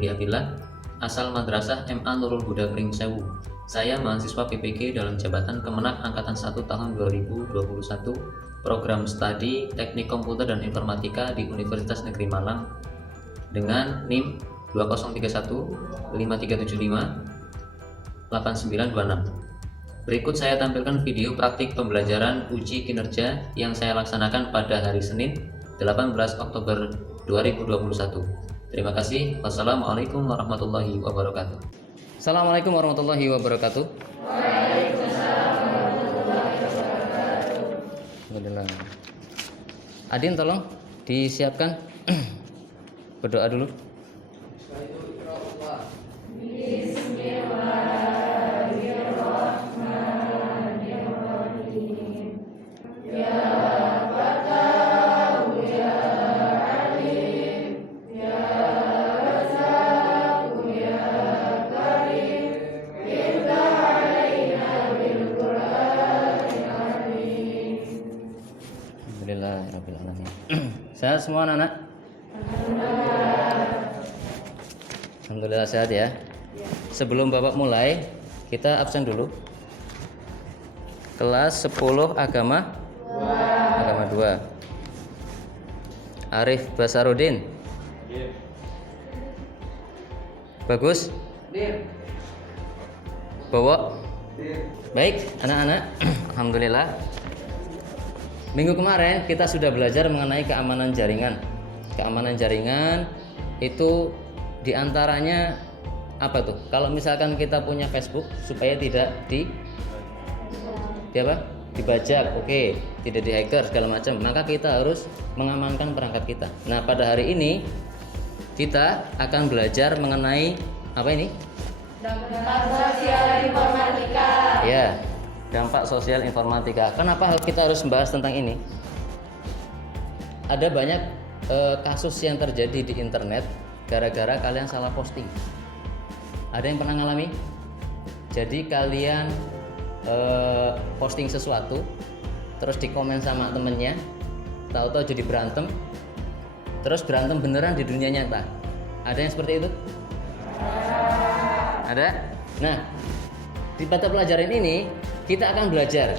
Yogi Abdillah, asal Madrasah MA Nurul Huda Pringsewu. Saya mahasiswa PPG dalam jabatan Kemenak Angkatan 1 tahun 2021, program studi Teknik Komputer dan Informatika di Universitas Negeri Malang dengan NIM 2031 5375 8926. Berikut saya tampilkan video praktik pembelajaran uji kinerja yang saya laksanakan pada hari Senin 18 Oktober 2021. Terima kasih. Wassalamualaikum warahmatullahi wabarakatuh. Assalamualaikum warahmatullahi wabarakatuh. Waalaikumsalam warahmatullahi wabarakatuh. Alhamdulillah. Adin tolong disiapkan berdoa dulu. Alhamdulillahirrahmanirrahim. Sehat semua anak-anak? Alhamdulillah sehat ya. Sebelum Bapak mulai, kita absen dulu. Kelas 10 agama 2. Arif Basarudin. Bagus? Bowo? Baik anak-anak. Alhamdulillah. Minggu kemarin kita sudah belajar mengenai keamanan jaringan. Keamanan jaringan itu diantaranya apa tuh? Kalau misalkan kita punya Facebook supaya tidak dibajak, oke, tidak dihacker segala macam, maka kita harus mengamankan perangkat kita. Nah, pada hari ini kita akan belajar mengenai apa ini? Dampak sosial informatika. Ya. Dampak sosial informatika. Kenapa kita harus membahas tentang ini? Ada banyak kasus yang terjadi di internet gara-gara kalian salah posting. Ada yang pernah ngalami? Jadi kalian posting sesuatu, terus dikomen sama temennya, tahu-tahu jadi berantem, terus berantem beneran di dunia nyata. Ada yang seperti itu? Ada? Nah, di mata pelajaran ini kita akan belajar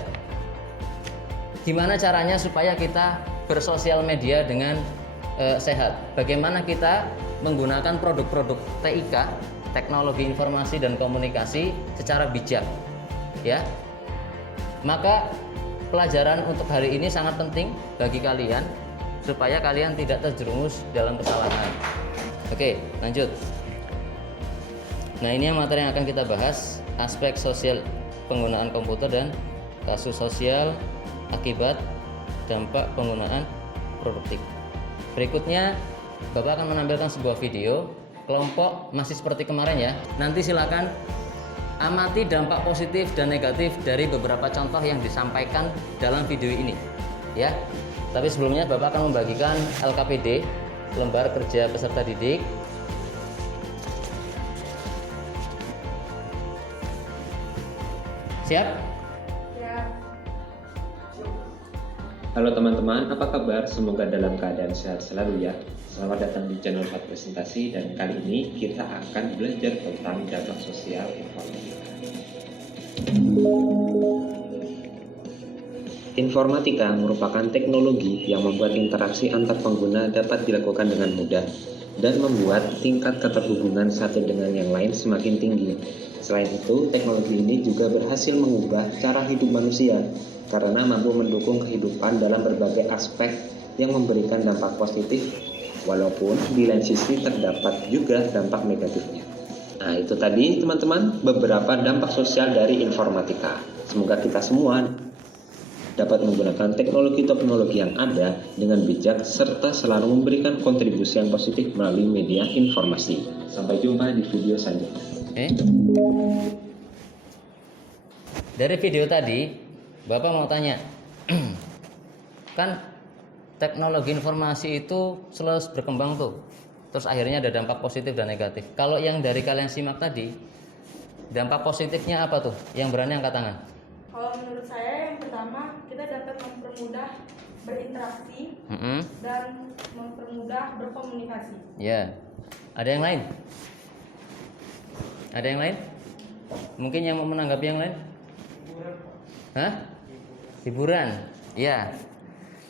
gimana caranya supaya kita bersosial media dengan sehat. Bagaimana kita menggunakan produk-produk TIK, teknologi informasi dan komunikasi secara bijak. Ya. Maka pelajaran untuk hari ini sangat penting bagi kalian supaya kalian tidak terjerumus dalam kesalahan. Oke, lanjut. Nah, ini yang materi yang akan kita bahas, aspek sosial penggunaan komputer dan kasus sosial akibat dampak penggunaan produktif. Berikutnya Bapak akan menampilkan sebuah video. Kelompok masih seperti kemarin ya. Nanti silakan amati dampak positif dan negatif dari beberapa contoh yang disampaikan dalam video ini ya. Tapi sebelumnya Bapak akan membagikan LKPD, lembar kerja peserta didik. Siap? Ya. Halo teman-teman, apa kabar? Semoga dalam keadaan sehat selalu ya. Selamat datang di channel Fat Presentasi, dan kali ini kita akan belajar tentang dampak sosial informatika. Informatika merupakan teknologi yang membuat interaksi antar pengguna dapat dilakukan dengan mudah dan membuat tingkat keterhubungan satu dengan yang lain semakin tinggi. Selain itu, teknologi ini juga berhasil mengubah cara hidup manusia karena mampu mendukung kehidupan dalam berbagai aspek yang memberikan dampak positif, walaupun di lain sisi terdapat juga dampak negatifnya. Nah, itu tadi teman-teman beberapa dampak sosial dari informatika. Semoga kita semua dapat menggunakan teknologi-teknologi yang ada dengan bijak serta selalu memberikan kontribusi yang positif melalui media informasi. Sampai jumpa di video selanjutnya. Dari video tadi, Bapak mau tanya, kan teknologi informasi itu selalu berkembang tuh, terus akhirnya ada dampak positif dan negatif. Kalau yang dari kalian simak tadi, dampak positifnya apa tuh? Yang berani angkat tangan. Kalau menurut saya yang pertama, kita dapat mempermudah berinteraksi dan mempermudah berkomunikasi. Ya, ada yang lain? Ada yang lain? Mungkin yang mau menanggapi yang lain? Hah? Hiburan. Ya.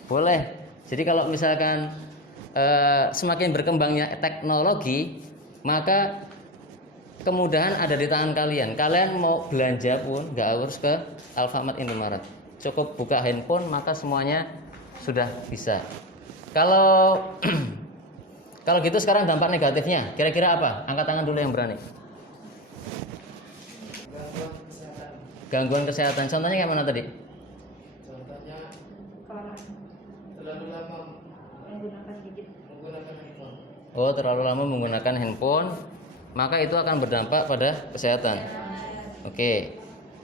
Boleh. Jadi kalau misalkan semakin berkembangnya teknologi, maka kemudahan ada di tangan kalian. Kalian mau belanja pun nggak harus ke Alfamart, Indomaret. Cukup buka handphone maka semuanya sudah bisa. Kalau kalau gitu sekarang dampak negatifnya kira-kira apa? Angkat tangan dulu yang berani. Gangguan kesehatan. Contohnya kayak mana tadi? Contohnya Kelelahan terlalu lama menggunakan gadget. menggunakan handphone. Oh, terlalu lama menggunakan handphone, maka itu akan berdampak pada kesehatan. Oke,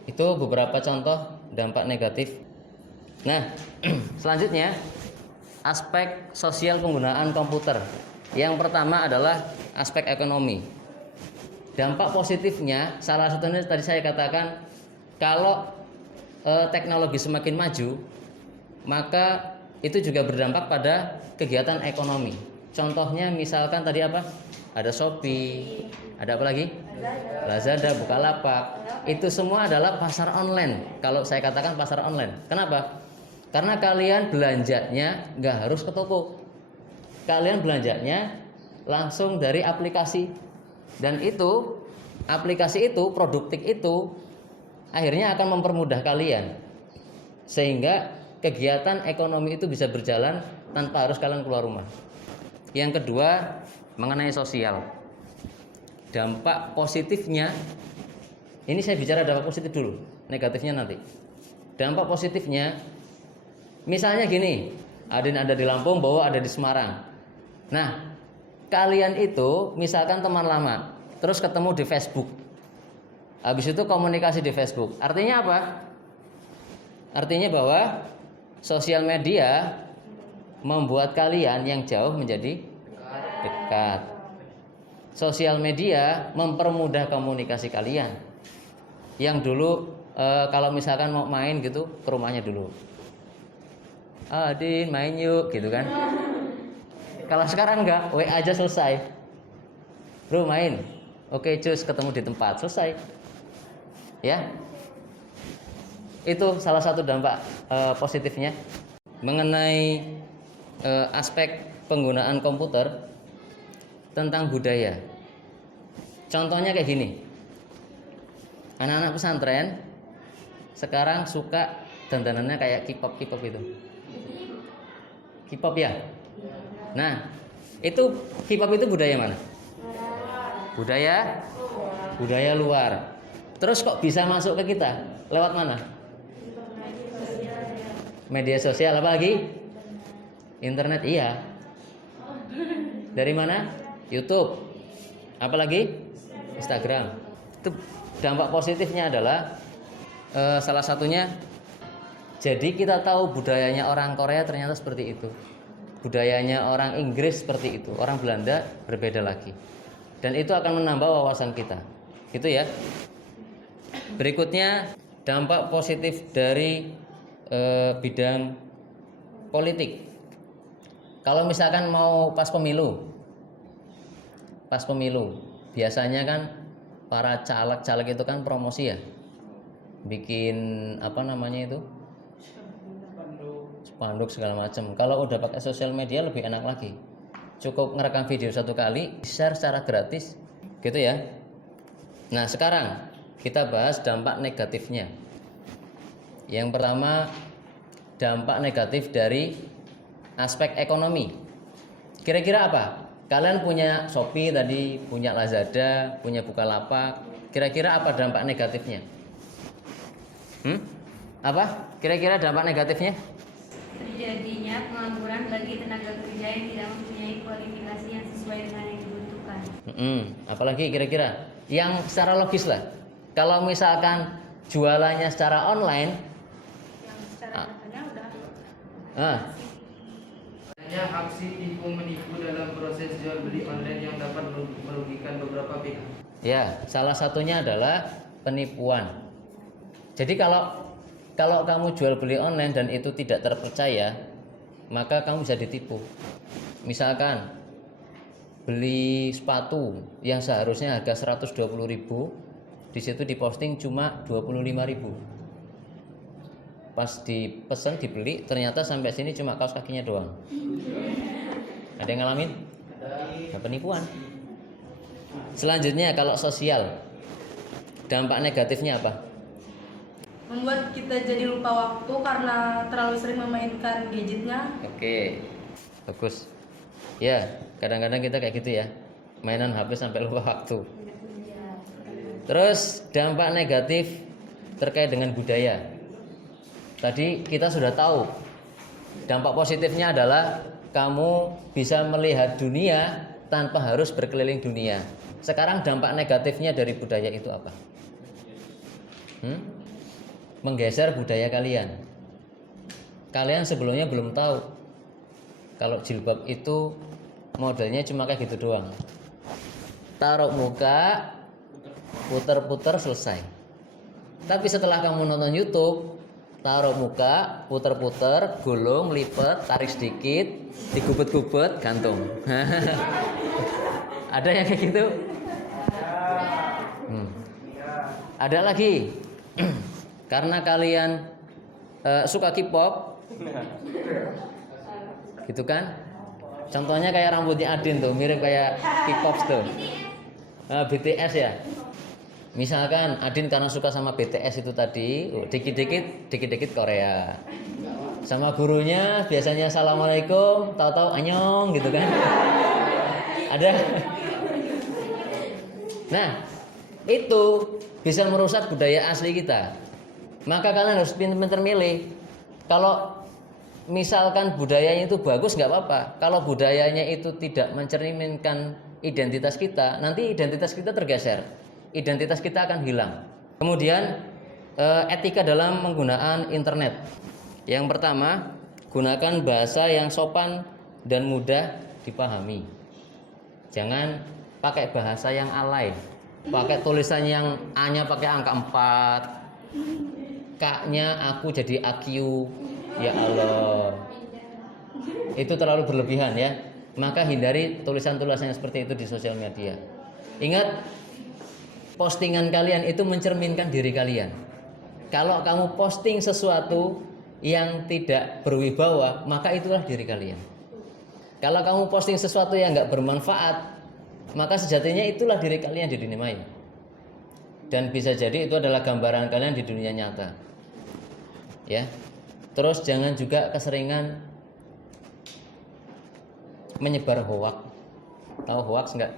itu beberapa contoh dampak negatif. Nah, selanjutnya aspek sosial penggunaan komputer. Yang pertama adalah aspek ekonomi. Dampak positifnya salah satunya tadi saya katakan, kalau teknologi semakin maju, maka itu juga berdampak pada kegiatan ekonomi. Contohnya misalkan tadi apa? Ada Shopee, ada apa lagi? Lazada, Bukalapak. Itu semua adalah pasar online. Kalau saya katakan pasar online. Kenapa? Karena kalian belanjanya nggak harus ke toko. Kalian belanjanya langsung dari aplikasi. Dan itu, aplikasi itu, produktif itu akhirnya akan mempermudah kalian. Sehingga kegiatan ekonomi itu bisa berjalan tanpa harus kalian keluar rumah. Yang kedua, mengenai sosial. Dampak positifnya, ini saya bicara dampak positif dulu, negatifnya nanti. Dampak positifnya, misalnya gini, Adin ada di Lampung, Bowo ada di Semarang. Nah, kalian itu misalkan teman lama, terus ketemu di Facebook. Habis itu komunikasi di Facebook. Artinya apa? Artinya bahwa sosial media membuat kalian yang jauh menjadi dekat. Sosial media mempermudah komunikasi kalian. Yang dulu kalau misalkan mau main gitu ke rumahnya dulu. Adin main yuk gitu kan. Kalau sekarang enggak, WA aja selesai. Bro main. Oke cus, ketemu di tempat, selesai. Ya. Itu salah satu dampak positifnya. Mengenai aspek penggunaan komputer tentang budaya. Contohnya kayak gini. Anak-anak pesantren sekarang suka dandanannya kayak K-pop itu. K-pop ya? Nah, itu K-pop itu budaya mana? Budaya luar. Terus kok bisa masuk ke kita? Lewat mana? Media sosial apa lagi? Internet, iya. Dari mana? YouTube. Apalagi? Instagram. Itu dampak positifnya adalah salah satunya, jadi kita tahu budayanya orang Korea ternyata seperti itu. Budayanya orang Inggris seperti itu. Orang Belanda berbeda lagi. Dan itu akan menambah wawasan kita. Gitu ya. Berikutnya dampak positif dari bidang politik. Kalau misalkan mau pas pemilu, biasanya kan para caleg-caleg itu kan promosi ya, bikin apa namanya itu, spanduk segala macam. Kalau udah pakai sosial media lebih enak lagi, cukup ngerekam video satu kali, share secara gratis, gitu ya. Nah sekarang kita bahas dampak negatifnya. Yang pertama, dampak negatif dari aspek ekonomi. Kira-kira apa? Kalian punya Shopee tadi, punya Lazada, punya Bukalapak. Kira-kira apa dampak negatifnya? Apa? Kira-kira dampak negatifnya? Terjadinya pengangguran bagi tenaga kerja yang tidak mempunyai kualifikasi yang sesuai dengan yang dibutuhkan. Apalagi kira-kira? Yang secara logis lah. Kalau misalkan jualannya secara online, Yang secara nyatanya udah Hanya aksi tipu menipu dalam proses jual beli online yang dapat merugikan beberapa pihak. ya salah satunya adalah penipuan. Jadi kalau kamu jual beli online dan itu tidak terpercaya, maka kamu bisa ditipu. Misalkan beli sepatu yang seharusnya harga 120.000, di situ diposting cuma 25.000. Pas dipesan dibeli ternyata sampai sini cuma kaos kakinya doang. Ada yang ngalamin? Nah, penipuan. Selanjutnya kalau sosial, dampak negatifnya apa? Membuat kita jadi lupa waktu karena terlalu sering memainkan gadgetnya. Oke, bagus. Ya, kadang-kadang kita kayak gitu ya, mainan HP sampai lupa waktu. Terus dampak negatif terkait dengan budaya. Tadi kita sudah tahu, dampak positifnya adalah kamu bisa melihat dunia tanpa harus berkeliling dunia. Sekarang dampak negatifnya dari budaya itu apa? Menggeser budaya kalian. Kalian sebelumnya belum tahu kalau jilbab itu modelnya cuma kayak gitu doang. Taruh muka, puter-puter, selesai. Tapi setelah kamu nonton YouTube, taruh muka, puter-puter, gulung, lipat, tarik sedikit, digubet-gubet, gantung. Ada yang kayak gitu? Ada lagi. Karena kalian suka K-pop, gitu kan? Contohnya kayak rambutnya Adin tuh, mirip kayak K-pop tuh. BTS ya. Misalkan Adin karena suka sama BTS itu tadi, dikit-dikit Korea. Sama gurunya biasanya assalamualaikum, tahu-tahu annyeong gitu kan? Ada. Nah, itu bisa merusak budaya asli kita. Maka kalian harus pintar-pintar milih. Kalau misalkan budayanya itu bagus nggak apa-apa. Kalau budayanya itu tidak mencerminkan identitas kita, nanti identitas kita tergeser. Identitas kita akan hilang. Kemudian etika dalam penggunaan internet. Yang pertama, gunakan bahasa yang sopan dan mudah dipahami. Jangan pakai bahasa yang alay. Pakai tulisan yang A-nya pakai angka 4. K-nya aku jadi AQ. Ya Allah. Itu terlalu berlebihan ya. Maka hindari tulisan-tulisan yang seperti itu di sosial media. Ingat, postingan kalian itu mencerminkan diri kalian. Kalau kamu posting sesuatu yang tidak berwibawa, maka itulah diri kalian. Kalau kamu posting sesuatu yang nggak bermanfaat, maka sejatinya itulah diri kalian di dunia maya. Dan bisa jadi itu adalah gambaran kalian di dunia nyata. Ya. Terus jangan juga keseringan menyebar hoaks. Tahu hoaks enggak?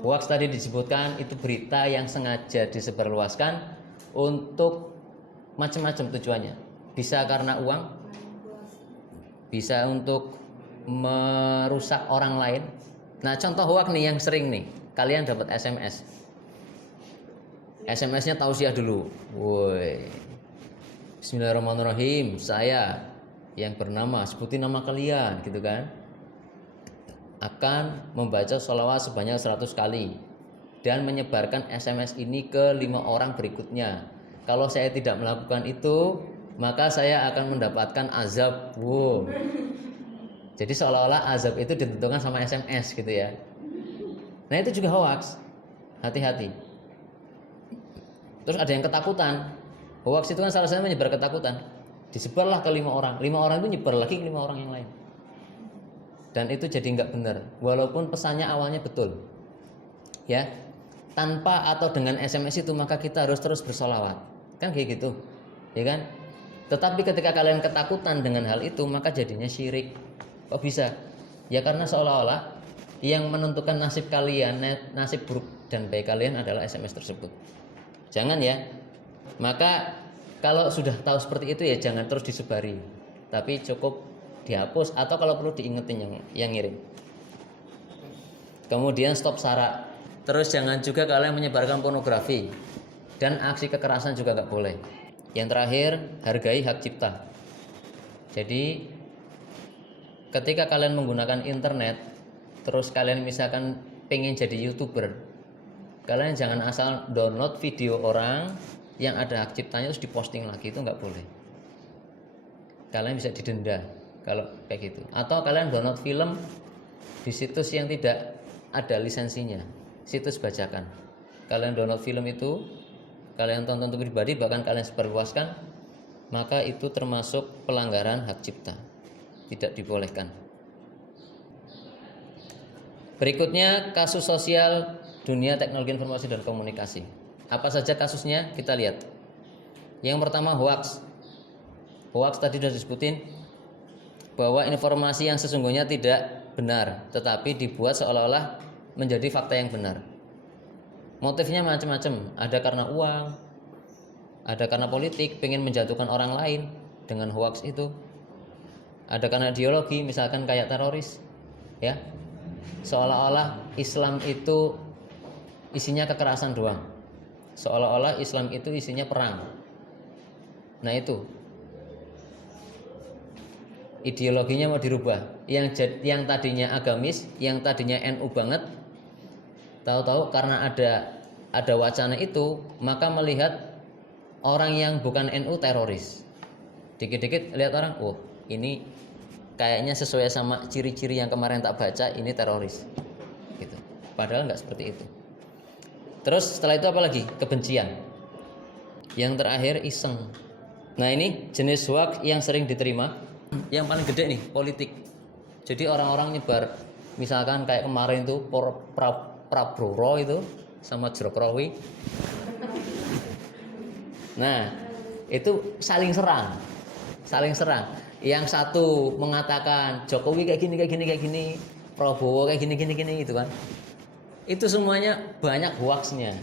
Hoaks tadi disebutkan itu berita yang sengaja disebarluaskan untuk macam-macam tujuannya. Bisa karena uang, bisa untuk merusak orang lain. Nah, contoh hoaks nih yang sering nih, kalian dapat SMS. SMS-nya tausiah dulu. Woi. Bismillahirrahmanirrahim. Saya yang bernama, sebutin nama kalian gitu kan. Akan membaca sholawat sebanyak 100 kali dan menyebarkan SMS ini ke 5 orang berikutnya. Kalau saya tidak melakukan itu, maka saya akan mendapatkan azab. Wow. Jadi seolah-olah azab itu ditentukan sama SMS gitu ya. Nah, itu juga hoaks. Hati-hati. Terus ada yang ketakutan. Hoaks itu kan salah satunya menyebar ketakutan. Disebarlah ke 5 orang. 5 orang itu nyebar lagi ke 5 orang yang lain. Dan itu jadi nggak benar. Walaupun pesannya awalnya betul. Ya. Tanpa atau dengan SMS itu maka kita harus terus bersolawat. Kan kayak gitu. Ya kan? Tetapi ketika kalian ketakutan dengan hal itu, maka jadinya syirik. Kok bisa? Ya karena seolah-olah yang menentukan nasib kalian, nasib buruk dan baik kalian adalah SMS tersebut. Jangan ya. Maka kalau sudah tahu seperti itu ya jangan terus disebari. Tapi cukup dihapus atau kalau perlu diingetin yang ngirim. Kemudian stop sara. Terus jangan juga kalian menyebarkan pornografi dan aksi kekerasan juga nggak boleh. Yang terakhir, hargai hak cipta. Jadi ketika kalian menggunakan internet, terus kalian misalkan pengen jadi YouTuber, kalian jangan asal download video orang yang ada hak ciptanya terus diposting lagi, itu nggak boleh. Kalian bisa didenda kalau kayak gitu. Atau kalian download film di situs yang tidak ada lisensinya, situs bajakan. Kalian download film itu, kalian tonton untuk pribadi, bahkan kalian sebarluaskan, maka itu termasuk pelanggaran hak cipta, tidak dibolehkan. Berikutnya kasus sosial dunia teknologi informasi dan komunikasi. Apa saja kasusnya? Kita lihat. Yang pertama hoax. Hoax tadi sudah disebutin bahwa informasi yang sesungguhnya tidak benar, tetapi dibuat seolah-olah menjadi fakta yang benar. Motifnya macam-macam. Ada karena uang, ada karena politik, pengen menjatuhkan orang lain dengan hoax itu. Ada karena ideologi, misalkan kayak teroris, ya. Seolah-olah Islam itu isinya kekerasan doang, seolah-olah Islam itu isinya perang. Nah itu ideologinya mau dirubah. Yang tadinya agamis, yang tadinya NU banget, tahu-tahu karena ada wacana itu, maka melihat orang yang bukan NU teroris. Dikit-dikit lihat orang, oh ini kayaknya sesuai sama ciri-ciri yang kemarin tak baca, ini teroris gitu. Padahal nggak seperti itu. Terus setelah itu apa lagi? Kebencian. Yang terakhir iseng. Nah ini jenis hoax yang sering diterima. Yang paling gede nih politik. Jadi orang-orang nyebar, misalkan kayak kemarin itu Prabowo itu sama Jokrowi. Nah itu saling serang. Yang satu mengatakan Jokowi kayak gini, Prabowo kayak gini gitu kan. Itu semuanya banyak hoaxnya.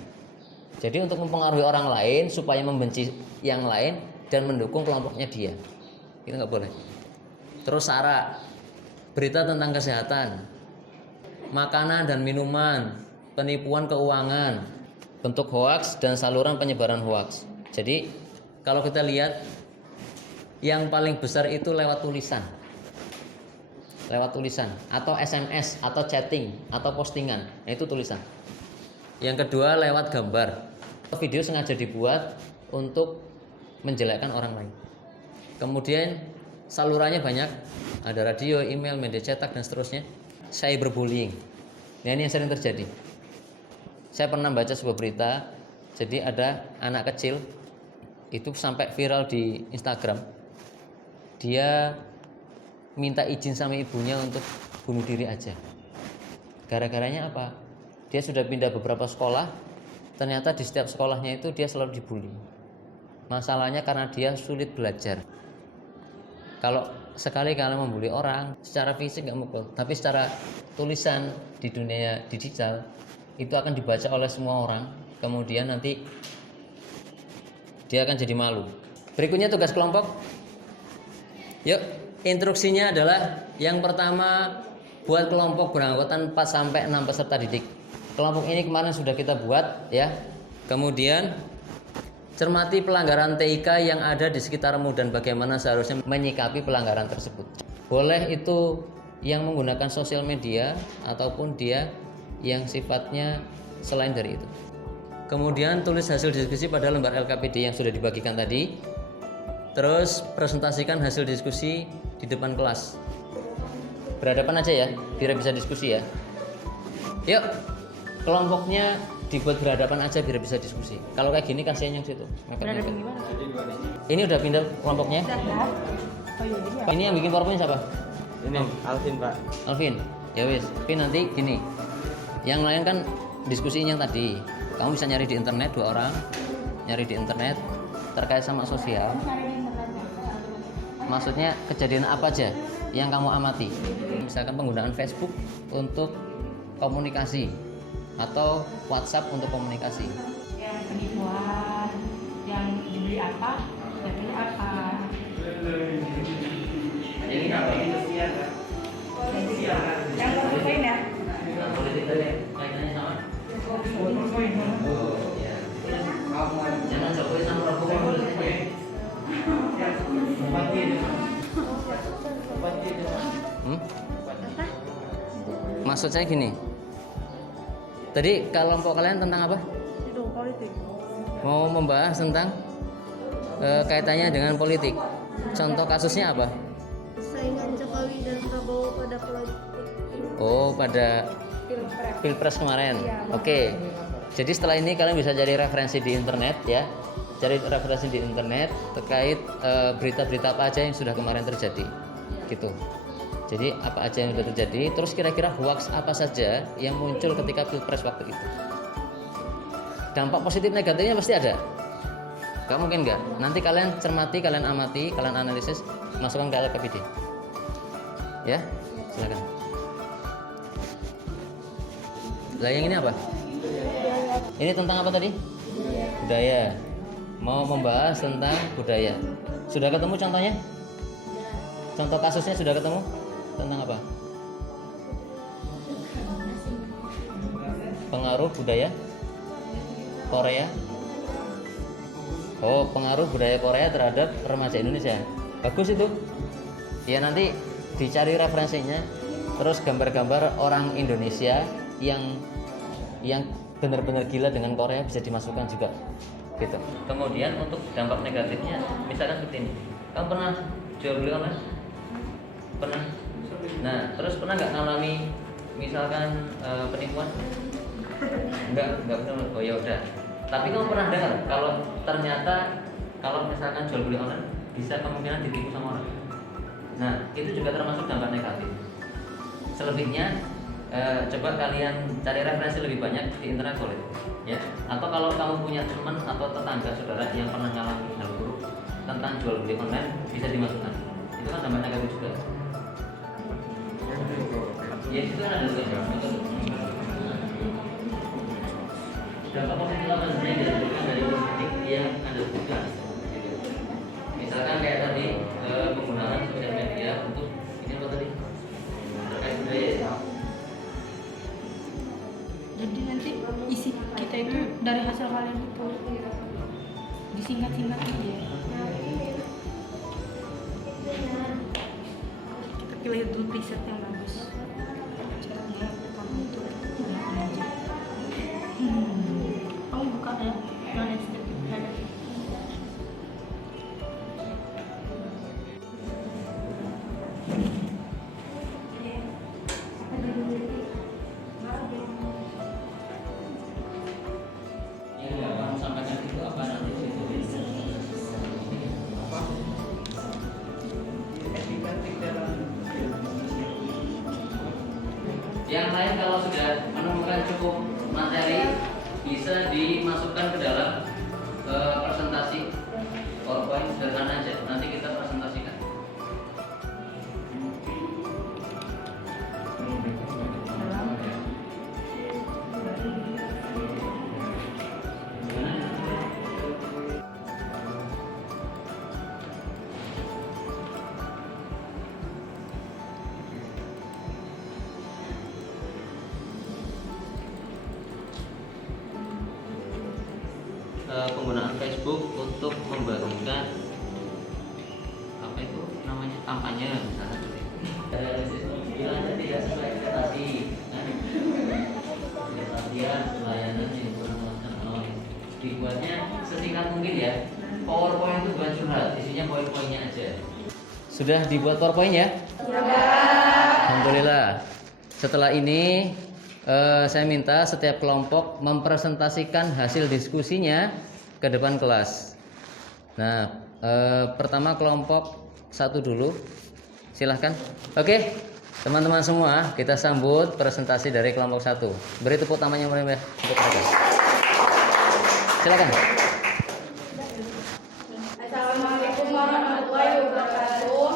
Jadi untuk mempengaruhi orang lain supaya membenci yang lain dan mendukung kelompoknya dia. Itu nggak boleh. Terus sara, berita tentang kesehatan, makanan dan minuman, penipuan keuangan, bentuk hoax dan saluran penyebaran hoax. Jadi kalau kita lihat yang paling besar itu lewat tulisan atau SMS atau chatting atau postingan. Nah, itu tulisan. Yang kedua lewat gambar. Video sengaja dibuat untuk menjelekkan orang lain. Kemudian salurannya banyak, ada radio, email, media cetak dan seterusnya. Cyberbullying. Nah, ini yang sering terjadi. Saya pernah baca sebuah berita, jadi ada anak kecil itu sampai viral di Instagram. Dia minta izin sama ibunya untuk bunuh diri aja. Gara-garanya apa? Dia sudah pindah beberapa sekolah, ternyata di setiap sekolahnya itu dia selalu dibully. Masalahnya karena dia sulit belajar. Kalau sekali kalian membuli orang secara fisik nggak mukul, tapi secara tulisan di dunia digital itu akan dibaca oleh semua orang. Kemudian nanti dia akan jadi malu. Berikutnya tugas kelompok. Yuk, instruksinya adalah yang pertama buat kelompok beranggotakan 4 sampai 6 peserta didik. Kelompok ini kemarin sudah kita buat ya. Kemudian cermati pelanggaran TIK yang ada di sekitarmu dan bagaimana seharusnya menyikapi pelanggaran tersebut. Boleh itu yang menggunakan sosial media ataupun dia yang sifatnya selain dari itu. Kemudian tulis hasil diskusi pada lembar LKPD yang sudah dibagikan tadi. Terus presentasikan hasil diskusi di depan kelas. Berhadapan aja ya, biar bisa diskusi ya. Yuk, kelompoknya dibuat berhadapan aja biar bisa diskusi. Kalau kayak gini kasihan yang situ. Berhadapan gimana? Ini udah pindah kelompoknya. Oh iya, jadi ya. Ini yang bikin PowerPoint siapa? Ini Alvin, Pak. Alvin. Ya wis. Tapi nanti gini. Yang lain kan diskusinya tadi. Kamu bisa nyari di internet 2 orang. Nyari di internet terkait sama sosial. Maksudnya kejadian apa aja yang kamu amati. Misalkan penggunaan Facebook untuk komunikasi atau WhatsApp untuk komunikasi. Yang penipuan, yang dibeli apa, jadinya apa. Jadi nggak boleh sosial kan? Yang berpoin ya? Politik tadi kaitannya sama. Oh, ya. Jangan Jokowi sama Prabowo. Maksud saya gini. Tadi kelompok kalian tentang apa? Itu politik. Mau membahas tentang kaitannya dengan politik. Contoh kasusnya apa? Saingan Jokowi dan Prabowo pada politik. Oh, pada Pilpres kemarin. Iya, Oke. Jadi setelah ini kalian bisa cari referensi di internet ya. Cari referensi di internet terkait berita-berita apa aja yang sudah kemarin terjadi. Gitu. Jadi apa aja yang sudah terjadi, terus kira-kira hoax apa saja yang muncul ketika Pilpres waktu itu. Dampak positif negatifnya pasti ada. Gak mungkin nggak. Nanti kalian cermati, kalian amati, kalian analisis, masukkan ke LKPD. Ya, silakan. Lah yang ini apa? Ini tentang apa tadi? Budaya. Mau membahas tentang budaya. Sudah ketemu contohnya? Contoh kasusnya sudah ketemu? Tentang apa? Pengaruh budaya Korea. Oh, pengaruh budaya Korea terhadap remaja Indonesia. Bagus itu. Ya nanti dicari referensinya. Terus gambar-gambar orang Indonesia yang benar-benar gila dengan Korea bisa dimasukkan juga. Gitu. Kemudian untuk dampak negatifnya, misalkan seperti ini. Kamu pernah jual beli online? Pernah? Nah, terus pernah nggak ngalami misalkan penipuan? Enggak pernah. Oh ya udah. Tapi kamu pernah dengar kalau ternyata kalau misalkan jual beli online bisa kemungkinan ditipu sama orang. Nah, itu juga termasuk dampak negatif. Selebihnya coba kalian cari referensi lebih banyak di internet boleh, ya. Atau kalau kamu punya teman atau tetangga saudara yang pernah ngalami hal buruk tentang jual beli online bisa dimasukkan. Itu kan dampak negatif juga. Ya itu kan ada juga. Dampak positif apa saja yang didapatkan dari politik yang Anda butuhkan? Misalkan kayak tadi penggunaan sosial media untuk ini apa tadi? Terkait budaya. Jadi nanti isi kita itu dari hasil kalian itu disingkat-singkat aja. Kita pilih dulu preset yang bagus. Caranya pertama itu belajar. Kamu buka ya, non estetik. Yang lain kalau sudah menemukan cukup materi bisa dimasukkan ke dalam presentasi PowerPoint sederhana aja. Nanti kita presentasikan. Penggunaan Facebook untuk membagikan apa itu namanya kampanye misalnya bilangnya tidak sesuai ekspektasi layanan yang kurang maksimal dibuatnya sesingkat mungkin ya. PowerPoint itu bukan curhat, isinya poin-poinnya aja. Sudah dibuat PowerPoint ya? Alhamdulillah. Setelah ini saya minta setiap kelompok mempresentasikan hasil diskusinya ke depan kelas. Nah, pertama kelompok 1 dulu, silahkan. Oke, teman-teman semua, kita sambut presentasi dari kelompok 1. Beri tepuk tangannya untuk mereka. Silakan. Assalamualaikum warahmatullahi wabarakatuh.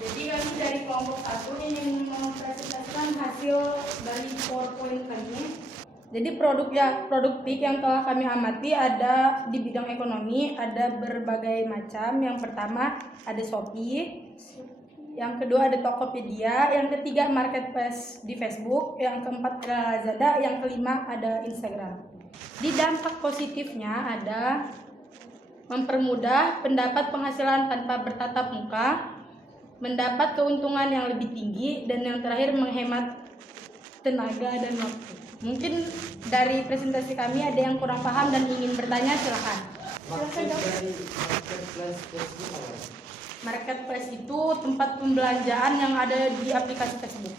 Jadi kami dari kelompok 1 ingin mempresentasikan hasil dari PowerPoint kami. Jadi produk PIK yang telah kami amati ada di bidang ekonomi, ada berbagai macam. Yang pertama ada Shopee, yang kedua ada Tokopedia, yang ketiga marketplace di Facebook, yang keempat ada Lazada, yang kelima ada Instagram. Di dampak positifnya ada mempermudah pendapat penghasilan tanpa bertatap muka, mendapat keuntungan yang lebih tinggi, dan yang terakhir menghemat tenaga dan waktu. Mungkin dari presentasi kami ada yang kurang paham dan ingin bertanya, silakan. Marketplace itu tempat pembelanjaan yang ada di aplikasi Facebook.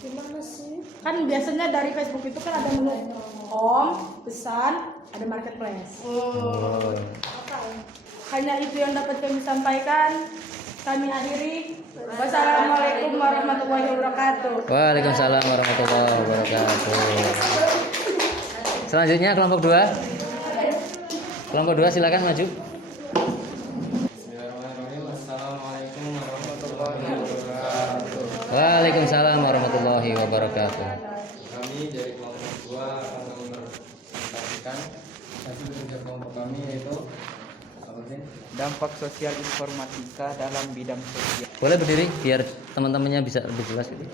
Gimana sih? Kan biasanya dari Facebook itu kan ada menu home, pesan, ada marketplace. Hanya itu yang dapat kami sampaikan. Kami akhiri. Wassalamualaikum warahmatullahi wabarakatuh. Waalaikumsalam warahmatullahi wabarakatuh. Selanjutnya kelompok 2. Kelompok 2 silakan maju. Bismillahirrahmanirrahim. Assalamualaikum warahmatullahi wabarakatuh. Waalaikumsalam warahmatullahi wabarakatuh. Kami dari kelompok 2 akan mempresentasikan hasil kerja kelompok kami, yaitu apa sih? Dampak sosial informatika dalam bidang sosial. Boleh berdiri biar teman-temannya bisa lebih jelas gitu.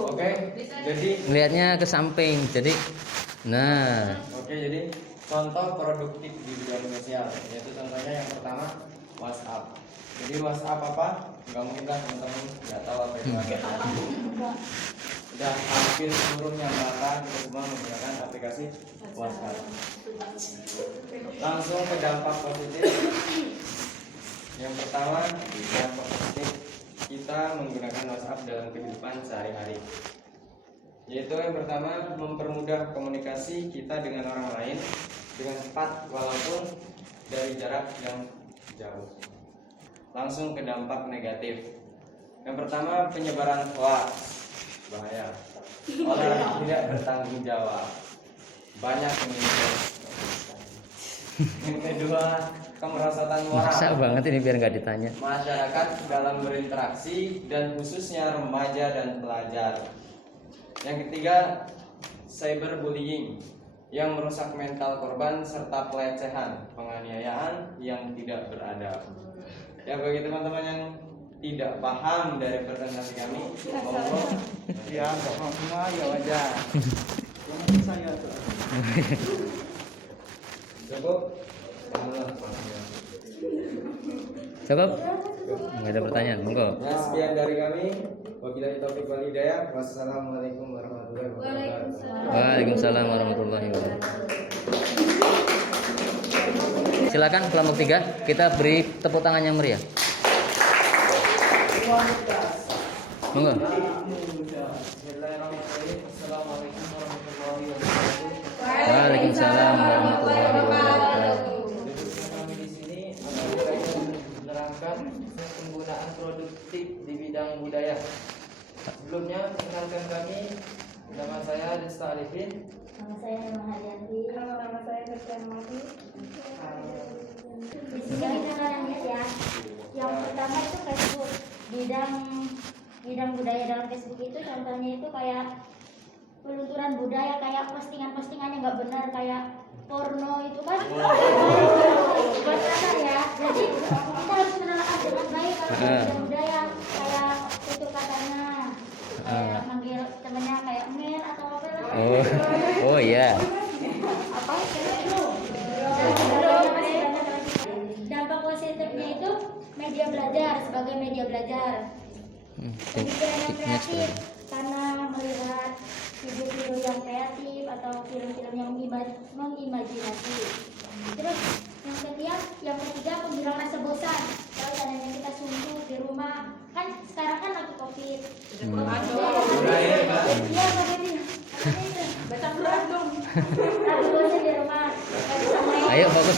Oke, jadi Melihatnya ke samping. Jadi jadi contoh produktif di bidang sosial, yaitu contohnya yang pertama WhatsApp. Jadi WhatsApp apa? Nggak mungkin lah teman-teman nggak tahu apa itu WhatsApp. Udah hampir seluruhnya rata kita semua menggunakan aplikasi WhatsApp. Langsung ke dampak positif. Yang pertama, dampak positif kita menggunakan WhatsApp dalam kehidupan sehari-hari. Yaitu yang pertama, mempermudah komunikasi kita dengan orang lain dengan cepat walaupun dari jarak yang jauh. Langsung ke dampak negatif. Yang pertama, penyebaran hoax, bahaya. Orang tidak bertanggung jawab, banyak menimbulkan. Yang kedua, kemerosotan moral. maksa banget ini biar nggak ditanya. Masyarakat dalam berinteraksi dan khususnya remaja dan pelajar. Yang ketiga, cyberbullying yang merusak mental korban serta pelecehan, penganiayaan yang tidak beradab. Ya bagi teman-teman yang tidak paham dari presentasi kami, monggo. Ya, nggak mau semua ya wajar. Saya cukup. Cukup? Nggak ada pertanyaan, monggo. Ya, sekian dari kami. Wabillahi taufiq wal hidayah. Wassalamualaikum warahmatullahi wabarakatuh. Waalaikumsalam warahmatullahi wabarakatuh. Silakan kelompok 3, kita beri tepuk tangan yang meriah. Monggo. Bismillahirrahmanirrahim. Assalamualaikum warahmatullahi wabarakatuh. Waalaikumsalam warahmatullahi wabarakatuh. Kami di sini akan menerangkan penggunaan produktif di bidang budaya. Sebelumnya, perkenalkan kami, nama saya Desta Arifin. Nama saya Emma Hadianti. Nama saya Christian Mati. Di sini kita akan lihat ya. Yang pertama itu Facebook. Bidang budaya dalam Facebook itu contohnya itu kayak pelunturan budaya, kayak postingan-postingan yang nggak benar, kayak porno itu kan. Buat anak ya. Jadi kita harus menelaah dengan baik kalau bidang budaya, kayak tutur katanya, kayak manggil temennya kayak Mel atau apa lah. Oh iya. Apa itu? Dampak positifnya itu media belajar, sebagai media belajar. Pemikiran yang kreatif karena melihat video-video yang kreatif atau film-film yang mengimajinasi. Terus yang ketiga penghilang rasa bosan. Kalau seandainya kita suntuk di rumah, kan sekarang kan lagi COVID. Iya, begini. Baca Quran dong. Lagi bosan di rumah. Ayo fokus.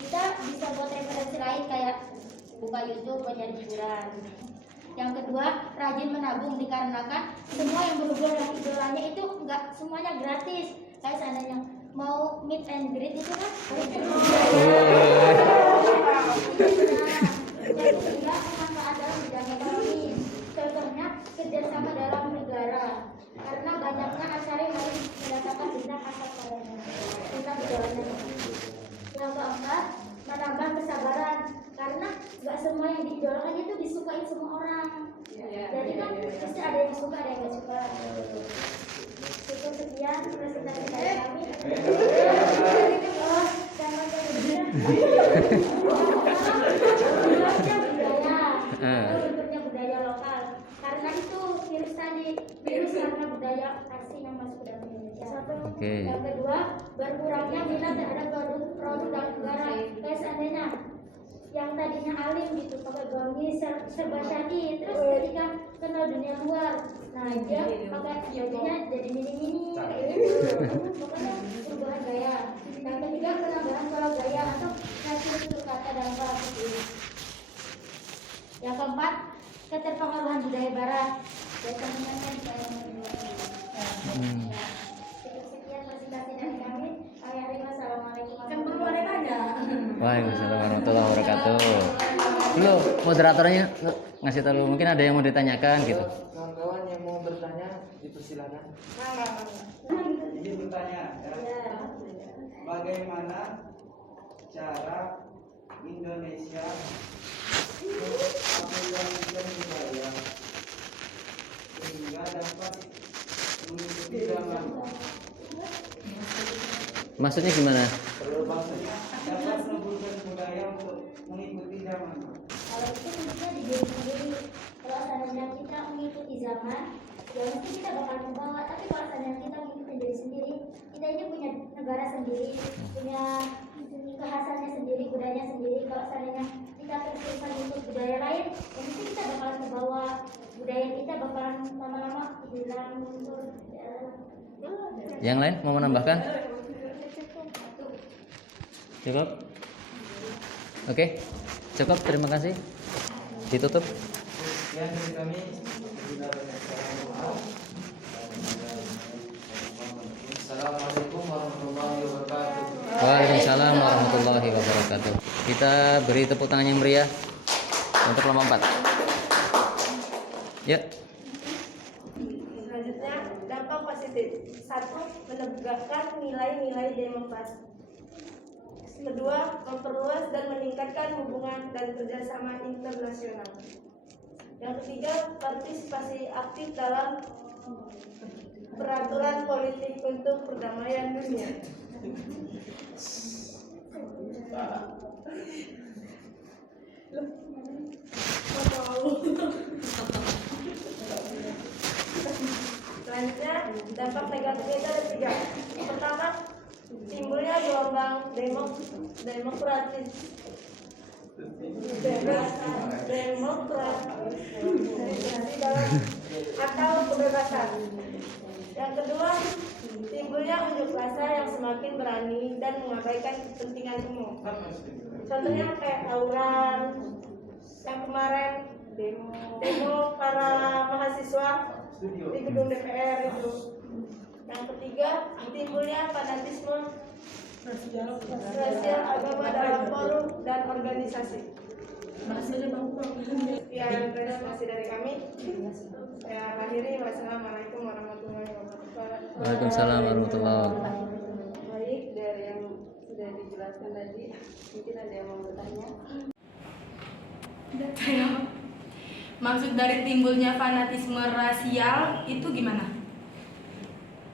Kita bisa buat referensi lain kayak buka YouTube buat nyari hiburan. Yang kedua, rajin menabung dikarenakan semua yang berhubungan dengan idolanya itu enggak semuanya gratis. Kayak seandainya mau meet and greet itu kan harus yang ketiga, pemanfaat dalam bidang ekonomi. Contohnya kerjasama dalam negara. Karena banyaknya acara yang harus mendapatkan bintang asal tentang idolanya. Yang keempat, menambah kesabaran karena nggak semua yang diidolakan itu disukai semua orang. Jadi kan pasti ada yang suka, ada yang nggak suka. Cukup sekian presentasi dari kami. Sama bentuknya budaya lokal. Karena itu virus karena budaya asing yang masuk ke dalam Indonesia. Oke. Yang kedua, berkurangnya minat terhadap produk dalam negara. Kayak seandainya yang tadinya alim gitu pakai gamis serba syadi, terus ketika kenal dunia luar, nah dia pakai bajunya jadi mini kayak gitu. Pokoknya perubahan gaya. Yang ketiga penambahan pola gaya atau hasil tutur kata dalam pola pikir. Yang keempat keterpengaruhan budaya barat. Biasanya kan sekian presentasi dari kami. Assalamualaikum warahmatullahi wabarakatuh. Waalaikumsalam warahmatullahi wabarakatuh. Dulu moderatornya ngasih tahu, mungkin ada yang mau ditanyakan gitu. Kawan-kawan yang mau bertanya dipersilakan. Izin bertanya ya. Bagaimana cara Indonesia mengaplikasikan budaya sehingga dapat mengikuti zaman? Maksudnya gimana? Dapat menggunakan budaya untuk mengikuti zaman. Kalau itu tentunya di diri sendiri. Kalau seandainya kita mengikuti zaman, ya mesti kita bakal membawa. Tapi kalau seandainya kita mengikuti diri sendiri, kita ini punya negara sendiri, punya kekhasannya sendiri, budayanya sendiri. Kalau seandainya kita terus-terusan mengikut budaya lain, ya mesti kita bakalan membawa budaya kita bakalan lama-lama hilang, mundur. Yang lain mau menambahkan? Cukup? Oke, cukup. Terima kasih. Ditutup. Sekian dari kami. Assalamualaikum warahmatullahi wabarakatuh. Waalaikumsalam warahmatullahi wabarakatuh. Kita beri tepuk tangan yang meriah untuk kelompok 4. Ya. Selanjutnya, dampak positif. 1. Menegakkan nilai-nilai demokrasi. Kedua, memperluas dan meningkatkan hubungan dan kerjasama internasional. Yang ketiga, partisipasi aktif dalam peraturan politik untuk perdamaian dunia. Selanjutnya, dampak negatifnya ada 3. Pertama, timbulnya gelombang demokratis atau kebebasan. Yang kedua, timbulnya unjuk rasa yang semakin berani dan mengabaikan kepentingan umum. Contohnya kayak tawuran yang kemarin, demo para mahasiswa di gedung DPR itu. Yang ketiga, timbulnya fanatisme rasial agama dalam forum dan organisasi. Sekian presentasi dari kami. Saya akhiri. Wassalamualaikum warahmatullahi wabarakatuh. Waalaikumsalam warahmatullahi wabarakatuh. Baik, dari yang sudah dijelaskan tadi, mungkin ada yang mau bertanya. Maksud dari timbulnya fanatisme rasial itu gimana?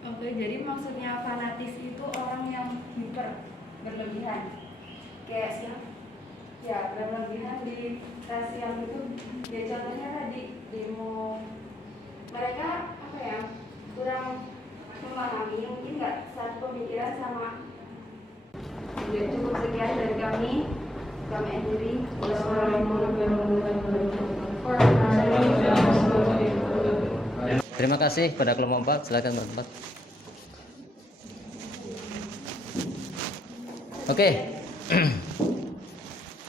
Oke, jadi maksudnya fanatis itu orang yang berlebihan. Kayak siapa? Ya, berlebihan di rasial itu. Ya contohnya tadi demo. Mereka apa ya? Kurang memahami, mungkin nggak satu pemikiran sama. Ya cukup sekian dari kami. Kami akhiri. Terima kasih pada kelompok 4. Silakan bertempat. Oke.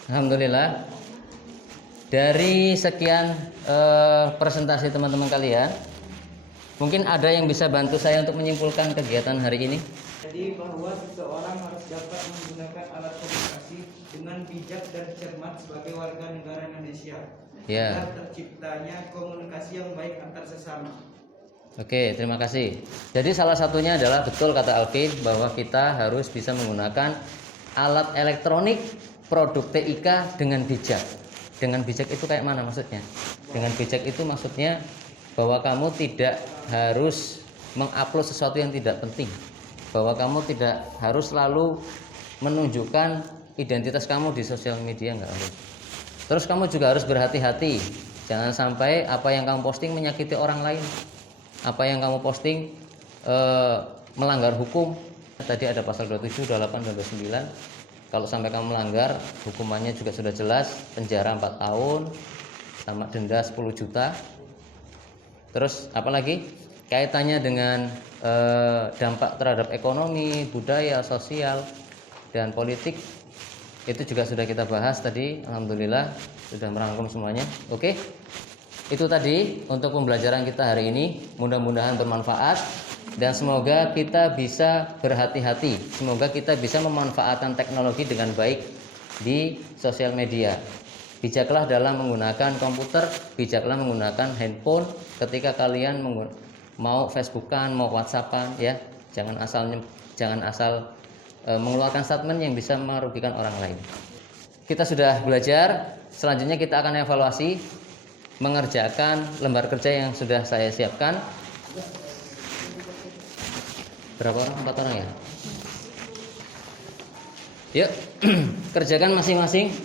Alhamdulillah. Dari sekian presentasi teman-teman kalian, mungkin ada yang bisa bantu saya untuk menyimpulkan kegiatan hari ini? Jadi bahwa seseorang harus dapat menggunakan alat komunikasi dengan bijak dan cermat sebagai warga negara Indonesia. Ya. Agar terciptanya komunikasi yang baik antar sesama. Oke, terima kasih. Jadi salah satunya adalah betul kata Alvin bahwa kita harus bisa menggunakan alat elektronik produk TIK dengan bijak. Dengan bijak itu kayak mana maksudnya? Dengan bijak itu maksudnya bahwa kamu tidak harus mengupload sesuatu yang tidak penting. Bahwa kamu tidak harus selalu menunjukkan identitas kamu di sosial media, enggak harus. Terus kamu juga harus berhati-hati. Jangan sampai apa yang kamu posting menyakiti orang lain. Apa yang kamu posting melanggar hukum. Tadi ada pasal 27, 28, dan 29. Kalau sampai kamu melanggar, hukumannya juga sudah jelas, penjara 4 tahun sama denda 10 juta. Terus apalagi kaitannya dengan dampak terhadap ekonomi, budaya, sosial, dan politik, itu juga sudah kita bahas tadi. Alhamdulillah sudah merangkum semuanya. Oke, itu tadi untuk pembelajaran kita hari ini. Mudah-mudahan bermanfaat dan semoga kita bisa berhati-hati. Semoga kita bisa memanfaatkan teknologi dengan baik di sosial media. Bijaklah dalam menggunakan komputer, bijaklah menggunakan handphone ketika kalian mau Facebookan, mau WhatsAppan, ya. Jangan asal mengeluarkan statement yang bisa merugikan orang lain. Kita sudah belajar, selanjutnya kita akan evaluasi mengerjakan lembar kerja yang sudah saya siapkan. Berapa orang? 4 orang ya? Yuk, kerjakan masing-masing.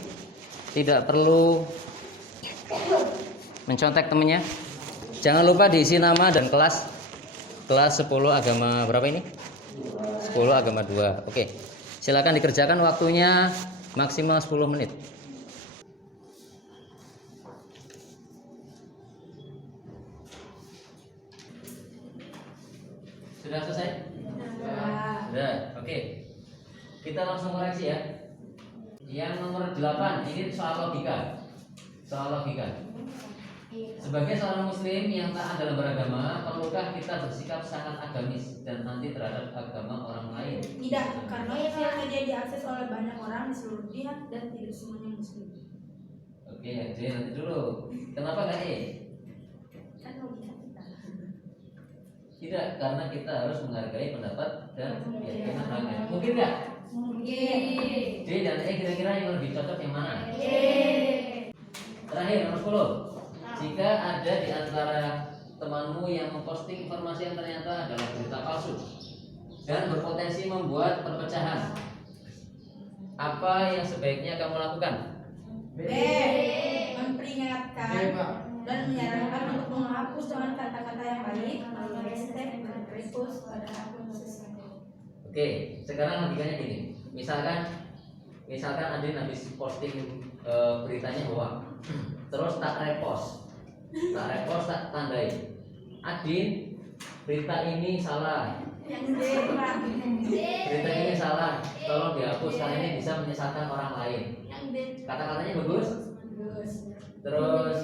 Tidak perlu mencontek temennya. Jangan lupa diisi nama dan kelas. Kelas 10 agama berapa ini? 10 agama 2. Oke. Silakan dikerjakan, waktunya maksimal 10 menit. Sudah selesai? Sudah. Oke. Kita langsung koreksi ya. Yang nomor 8 ini soal logika. Soal logika. Sebagai seorang muslim yang taat dalam beragama, perlukah kita bersikap sangat agamis dan anti terhadap agama orang lain? Tidak, karena sosial media diakses oleh banyak orang di seluruh dunia dan tidak semuanya muslim. Oke, jadi nanti dulu. Kenapa nggak E? Kan logika kita. Tidak, karena kita harus menghargai pendapat dan keyakinan orang lain. Mungkin nggak? Mungkin. D dan E kira-kira yang lebih cocok yang mana? Terakhir nomor 10. Jika ada di antara temanmu yang memposting informasi yang ternyata adalah berita palsu dan berpotensi membuat perpecahan, apa yang sebaiknya kamu lakukan? B. Memperingatkan dan menyarankan untuk menghapus dengan kata-kata yang baik melalui hashtag dan repost pada akun sosial. Oke, sekarang logikanya gini. Misalkan Adin habis posting beritanya hoax, terus tak repost, tak tandai. Adin, berita ini salah. Berita ini salah, tolong dihapus karena ini bisa menyesatkan orang lain. Kata-katanya bagus? Terus,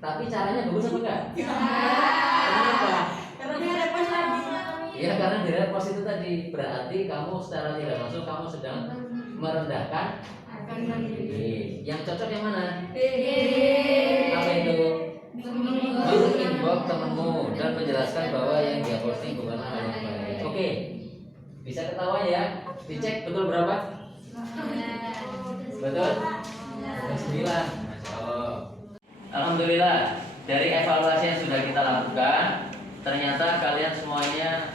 tapi caranya bagus apa enggak? Kenapa? Karena dia repost lagi. Iya, karena di repost itu tadi berarti kamu secara tidak langsung kamu sedang merendahkan diri. Yang cocok yang mana? Apa itu? Inbox temenmu dan menjelaskan bahwa yang dia posting bukan hal yang baik. Oke, bisa ketawa ya? Dicek betul berapa? Betul? 9. Alhamdulillah, dari evaluasi yang sudah kita lakukan, ternyata kalian semuanya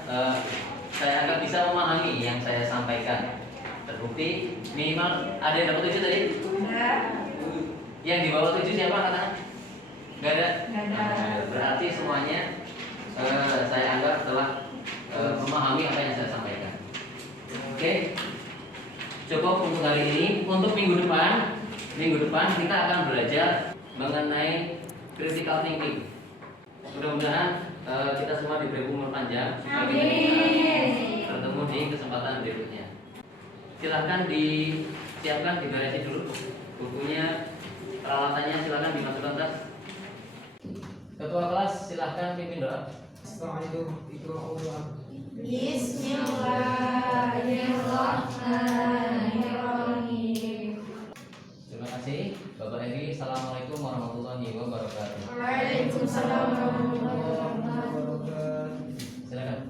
saya anggap bisa memahami yang saya sampaikan. Terbukti minimal ada yang dapat 7 tadi? Yang di bawah 7 siapa katanya? Gak ada? Berarti semuanya saya anggap telah memahami apa yang saya sampaikan. Oke, cukup untuk hari ini. Untuk minggu depan kita akan belajar mengenai critical thinking. Mudah-mudahan kita semua diberi umur panjang supaya kita bisa bertemu di kesempatan berikutnya. Silahkan disiapkan, diberesin dulu bukunya, peralatannya silahkan dimasukkan tas. Ketua kelas silahkan pimpin doa. Bismillahirrahmanirrahim. Terima kasih Bapak Eri. Assalamualaikum warahmatullahi wabarakatuh. Waalaikumsalam warahmatullahi wabarakatuh. Silakan.